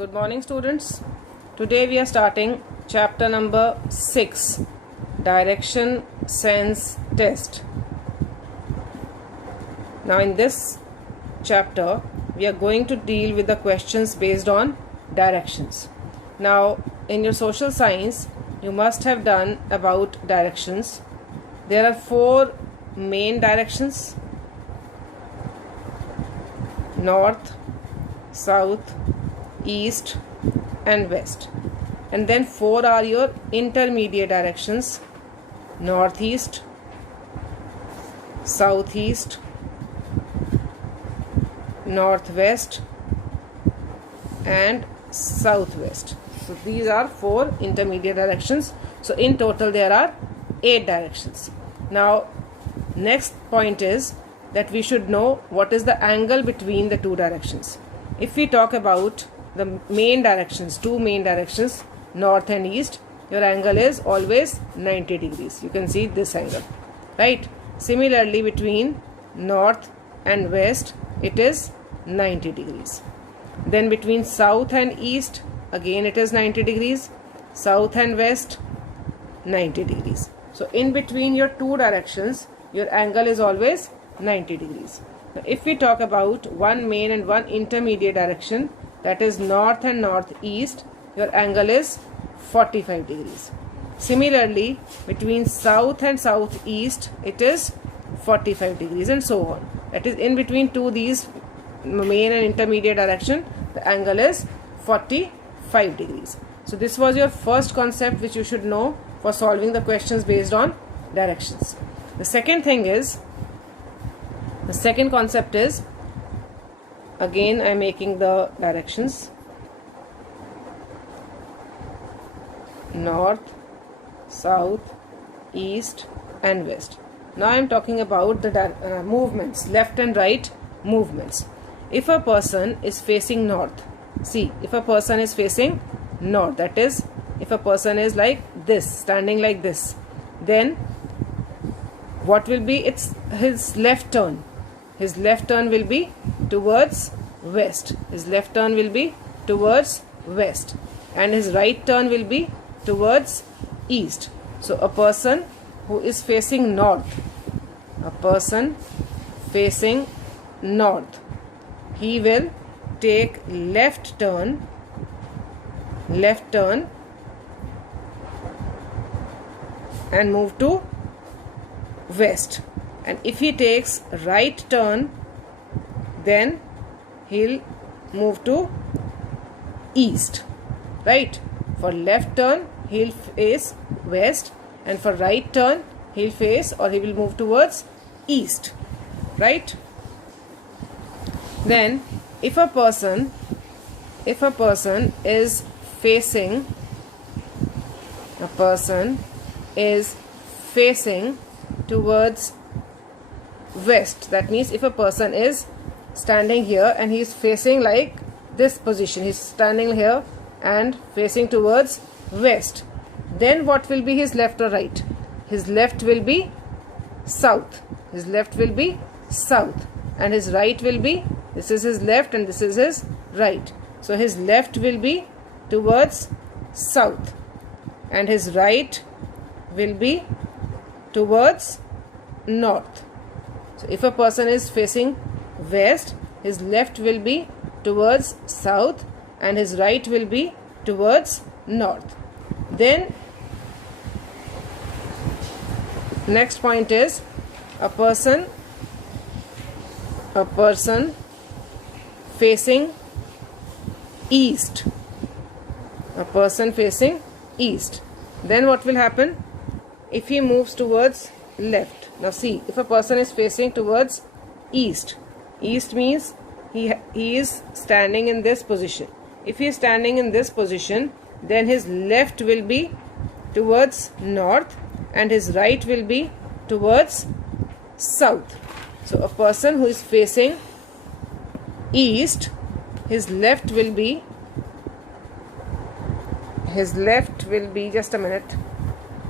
Good morning, students. Today we are starting chapter number 6, Direction Sense Test. Now in this chapter we are going to deal with the questions based on directions. Now in your social science you must have done about directions. There are 4 main directions: north, south, east and west, and then 4 are your intermediate directions: northeast, southeast, northwest and southwest. So these are 4 intermediate directions. So in total there are 8 directions. Now next point is that we should know what is the angle between the 2 directions. If we talk about the main directions, 2 main directions, north and east, your angle is always 90 degrees. You can see this angle, right? Similarly, between north and west, it is 90 degrees. Then between south and east, again it is 90 degrees. South and west, 90 degrees. So in between your 2 directions, your angle is always 90 degrees. Now, if we talk about one main and one intermediate direction, that is north and northeast, your angle is 45 degrees. Similarly, between south and southeast, it is 45 degrees and so on. That is, in between these main and intermediate direction, the angle is 45 degrees. So this was your first concept which you should know for solving the questions based on directions. The second concept is, again I am making the directions: north, south, east and west. Now I am talking about the movements, left and right movements. If a person is facing north, see, if a person is facing north, that is, if a person is like this, standing like this, then what will be his left turn? His left turn will be towards west. His left turn will be towards west. And his right turn will be towards east. So a person who is facing north, he will take left turn and move to west. And if he takes right turn, then he'll move to east, right? For left turn he'll face west, and for right turn he'll face, or he will move towards east, right? Then if a person is facing towards west, that means if a person is standing here and he is facing like this position, he is standing here and facing towards west, then what will be his left or right? His left will be south. And his right will be, this is his left and this is his right. So his left will be towards south and his right will be towards north. So if a person is facing west, his left will be towards south and his right will be towards north. Then next point is a person facing east. Then what will happen if he moves towards left? Now see, if a person is facing towards east means he is standing in this position. If he is standing in this position, then his left will be towards north and his right will be towards south. So a person who is facing east, his left will be, just a minute,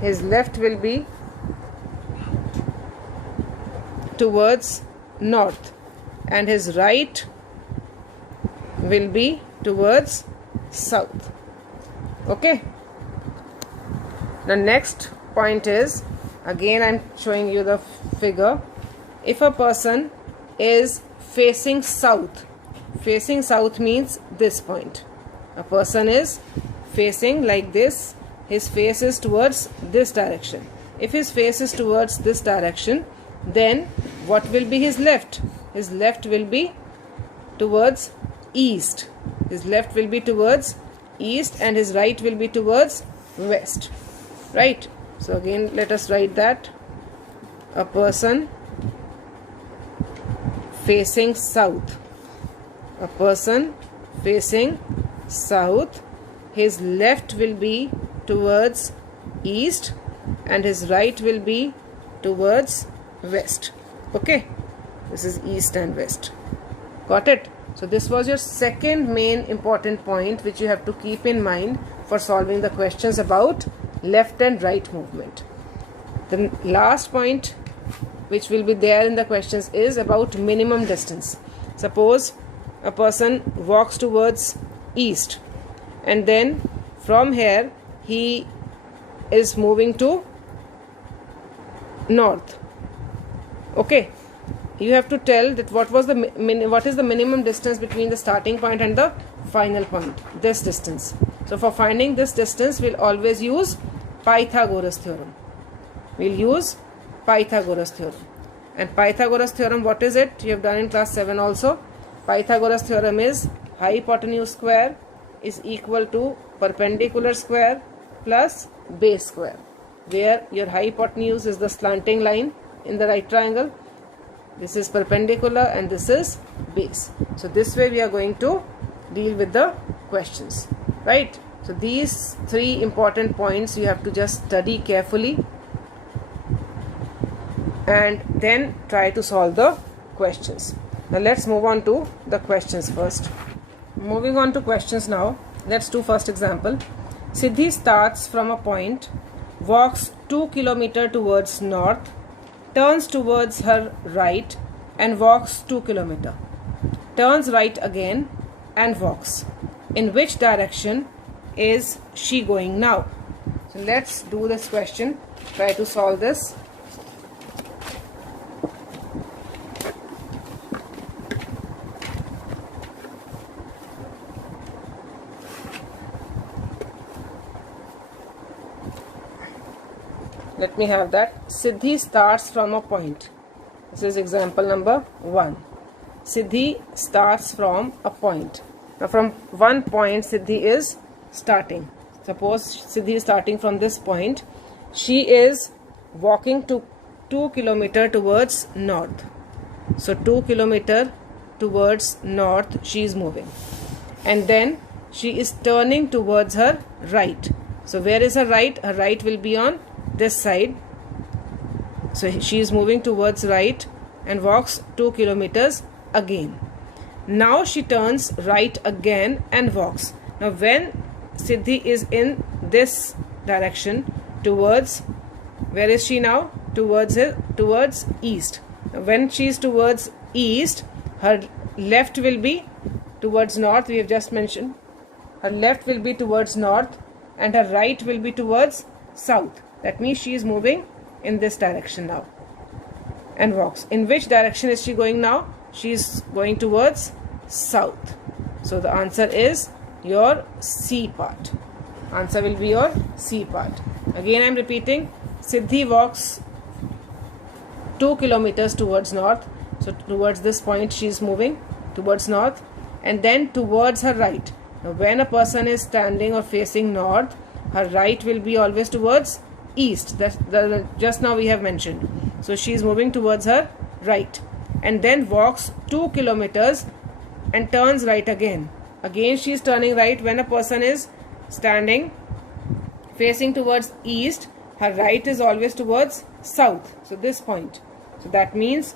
his left will be towards north and his right will be towards south. Okay. The next point is, again I'm showing you the figure. If a person is facing south means this point. A person is facing like this, his face is towards this direction. If his face is towards this direction, then what will be his left? His left will be towards east. His left will be towards east and his right will be towards west. Right? So again let us write that. A person facing south. A person facing south, his left will be towards east and his right will be towards west. Okay, this is east and west. Got it? So this was your second main important point which you have to keep in mind for solving the questions about left and right movement. The last point which will be there in the questions is about minimum distance. Suppose a person walks towards east and then from here he is moving to north. Okay, you have to tell that what is the minimum distance between the starting point and the final point, this distance. So for finding this distance we'll always use Pythagoras theorem. We'll use Pythagoras theorem. And Pythagoras theorem, what is it? You have done in class 7 also. Pythagoras theorem is hypotenuse square is equal to perpendicular square plus base square, where your hypotenuse is the slanting line in the right triangle, this is perpendicular and this is base. So this way we are going to deal with the questions, right? So these three important points you have to just study carefully and then try to solve the questions. Now let's move on to the questions first. Moving on to questions now, let's do first example. Siddhi starts from a point, walks 2 kilometers towards north, turns towards her right and walks 2 kilometers, turns right again and walks. In which direction is she going now? So let's do this question, try to solve this. Let me have that. Siddhi starts from a point. This is example number 1. Siddhi starts from a point. Now from one point Siddhi is starting. Suppose Siddhi is starting from this point. She is walking to 2 kilometers towards north. So 2 kilometers towards north she is moving. And then she is turning towards her right. So where is her right? Her right will be on this side. So she is moving towards right and walks 2 kilometers again. Now she turns right again and walks. Now when Siddhi is in this direction towards, where is she now? Towards east. Now when she is towards east, her left will be towards north. We have just mentioned her left will be towards north and her right will be towards south. That means she is moving in this direction now and walks. In which direction is she going now? She is going towards south. So the answer is your C part. Answer will be your C part. Again I am repeating. Siddhi walks 2 kilometers towards north. So towards this point she is moving towards north and then towards her right. Now when a person is standing or facing north, her right will be always towards east. Just now we have mentioned. So she is moving towards her right and then walks 2 kilometers and turns right again. Again she is turning right. When a person is standing facing towards east, her right is always towards south. So this point. So that means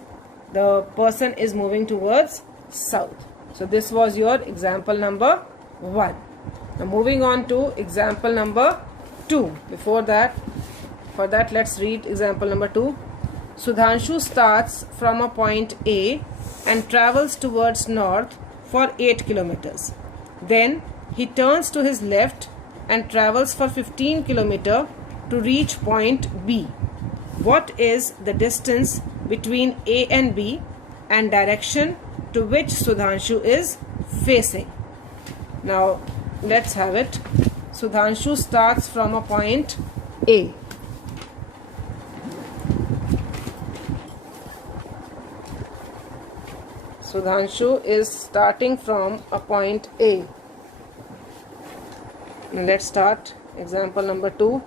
the person is moving towards south. So this was your example number 1. Now moving on to example number 2. For that let's read example number 2. Sudhanshu starts from a point A and travels towards north for 8 kilometers. Then he turns to his left and travels for 15 km to reach point B. What is the distance between A and B and direction to which Sudhanshu is facing? Now let's have it. Sudhanshu starts from a point A. Sudhanshu is starting from a point A. Now let's start example number 2.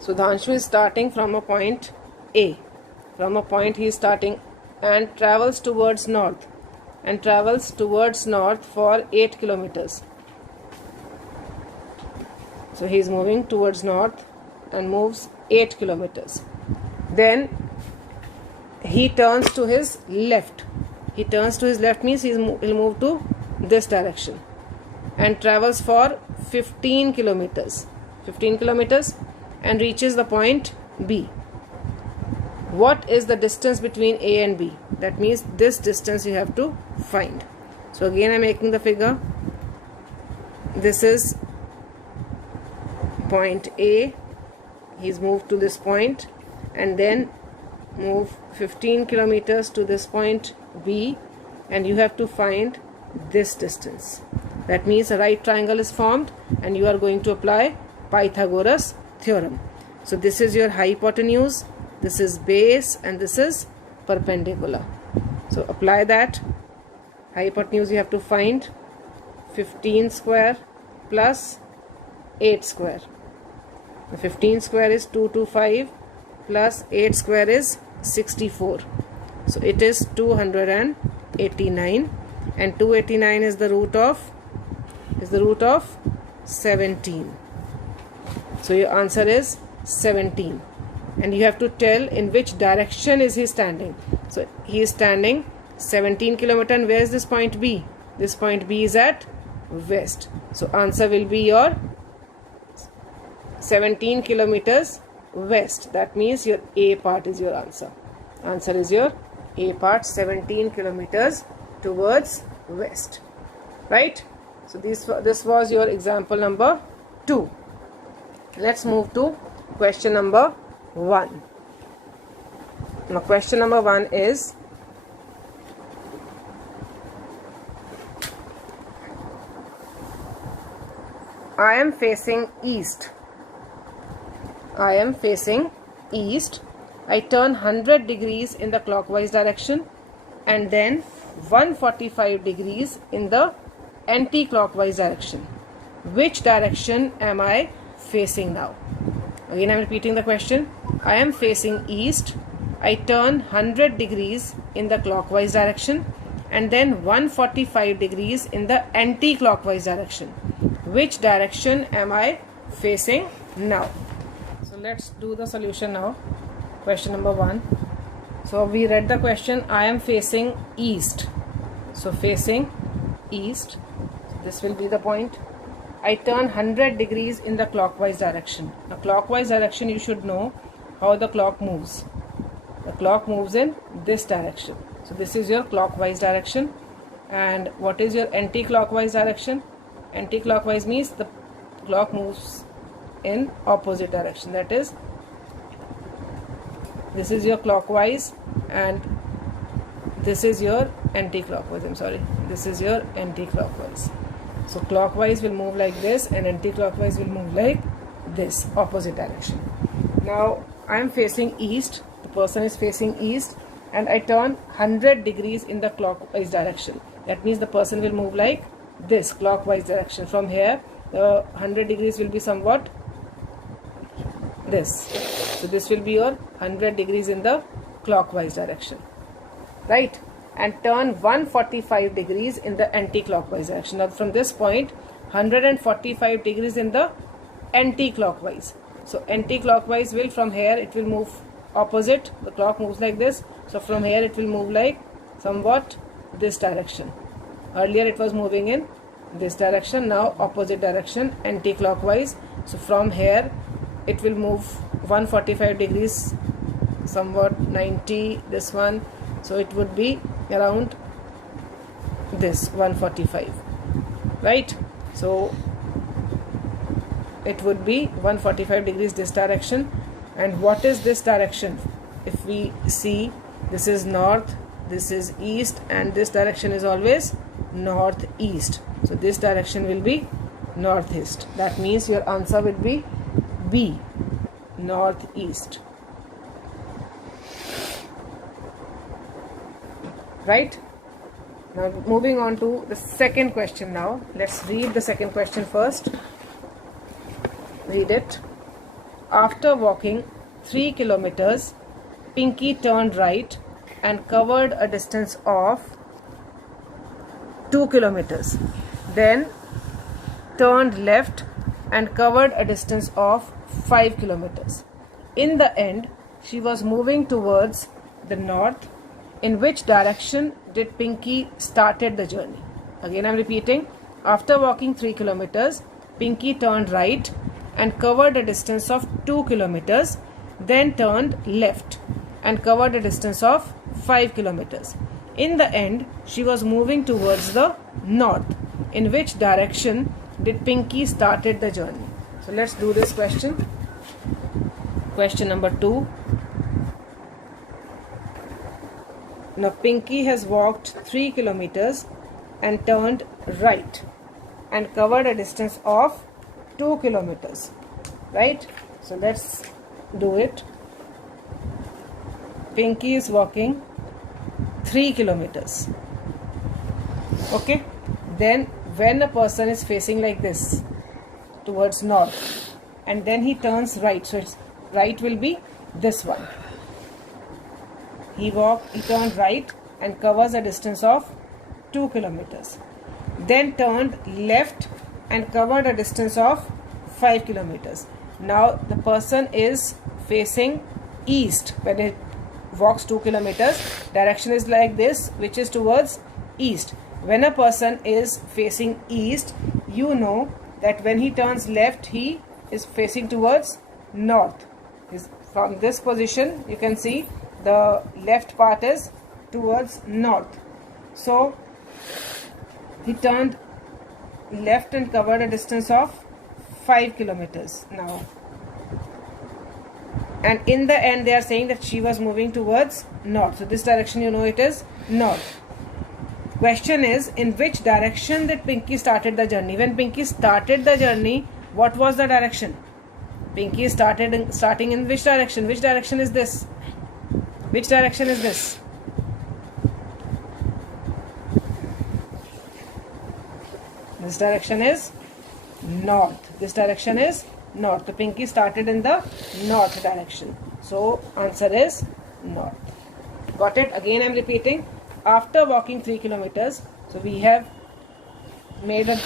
Sudhanshu is starting from a point A. From a point he is starting and travels towards north. And travels towards north for 8 kilometers. So he is moving towards north and moves 8 kilometers. Then he turns to his left. He turns to his left means he'll move to this direction and travels for 15 kilometers. 15 kilometers and reaches the point B. What is the distance between A and B? That means this distance you have to find. So again I am making the figure. This is point A. He's moved to this point and then move 15 kilometers to this point B, and you have to find this distance. That means a right triangle is formed and you are going to apply Pythagoras theorem. So this is your hypotenuse, this is base, and this is perpendicular. So apply that. Hypotenuse you have to find 15 square plus 8 square. The 15 square is 225 plus 8 square is 64. So it is 289, and 289 is the root of 17. So your answer is 17, and you have to tell in which direction is he standing. So he is standing 17 kilometer, and where is this point B? This point B is at west. So answer will be your 17 kilometers west. That means your A part is your answer. Answer is your A part, 17 kilometers towards west. Right? So this was your example number 2. Let's move to question number 1. Now question number 1 is, I am facing east. I am facing east. I turn 100 degrees in the clockwise direction and then 145 degrees in the anti-clockwise direction. Which direction am I facing now? Again I am repeating the question. I am facing east. I turn 100 degrees in the clockwise direction and then 145 degrees in the anti-clockwise direction. Which direction am I facing now? So let's do the solution now. Question number 1. So we read the question, I am facing east. So facing east, this will be the point. I turn 100 degrees in the clockwise direction. Now clockwise direction, you should know how the clock moves. The clock moves in this direction. So this is your clockwise direction. And what is your anti-clockwise direction? Anti-clockwise means the clock moves in opposite direction. That is, this is your clockwise and this is your anti-clockwise. This is your anti-clockwise. So clockwise will move like this and anti-clockwise will move like this, opposite direction. Now I am facing east, the person is facing east, and I turn 100 degrees in the clockwise direction. That means the person will move like this, clockwise direction. From here the 100 degrees will be somewhat this. So this will be your 100 degrees in the clockwise direction, right? And turn 145 degrees in the anti-clockwise direction. Now from this point 145 degrees in the anti-clockwise. So anti-clockwise will, from here it will move opposite. The clock moves like this. So from here it will move like somewhat this direction. Earlier it was moving in this direction, now opposite direction, anti-clockwise. So from here it will move 145 degrees, somewhat 90, this one. So it would be around this 145, right? So it would be 145 degrees this direction. And what is this direction? If we see, this is north, this is east, and this direction is always northeast. So this direction will be northeast. That means your answer will be B, northeast. Right? Now moving on to the second question now. Let's read the second question first. Read it. After walking 3 kilometers, Pinky turned right and covered a distance of 2 kilometers. Then turned left and covered a distance of 5 kilometers. In the end, she was moving towards the north. In which direction did Pinky started the journey? Again, I am repeating. After walking 3 kilometers, Pinky turned right and covered a distance of 2 kilometers. Then turned left and covered a distance of 5 kilometers. In the end, she was moving towards the north. In which direction did Pinky started the journey? So let's do this question. Question number 2. Now Pinky has walked 3 kilometers and turned right and covered a distance of 2 kilometers. Right? So let's do it. Pinky is walking 3 kilometers. Okay? Then when a person is facing like this towards north and then he turns right, so its right will be this one. He turned right and covers a distance of 2 kilometers. Then turned left and covered a distance of 5 kilometers. Now the person is facing east. When it walks 2 kilometers, direction is like this, which is towards east. When a person is facing east, you know that when he turns left, he is facing towards north. From this position, you can see the left part is towards north. So he turned left and covered a distance of 5 kilometers now. And in the end, they are saying that she was moving towards north. So this direction, you know, it is north. Question is, in which direction did Pinky started the journey? When Pinky started the journey, what was the direction? Pinky starting in which direction? Which direction is this? Which direction is this? This direction is north. This direction is north. The Pinky started in the north direction. So answer is north. Got it? Again I am repeating. After walking 3 kilometers, so we have made a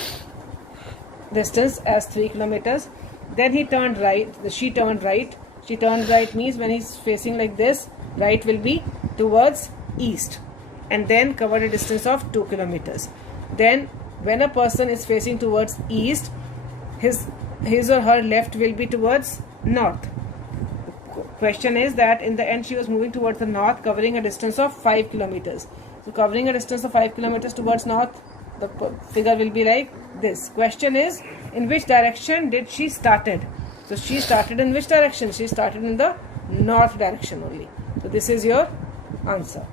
distance as 3 kilometers. Then he turned right. She turned right. She turned right means when he's facing like this, right will be towards east. And then covered a distance of 2 kilometers. Then when a person is facing towards east, his or her left will be towards north. Question is that in the end she was moving towards the north, covering a distance of 5 kilometers. So covering a distance of 5 kilometers towards north, the figure will be like this. Question is, in which direction did she started? So she started in which direction? She started in the north direction only. So this is your answer.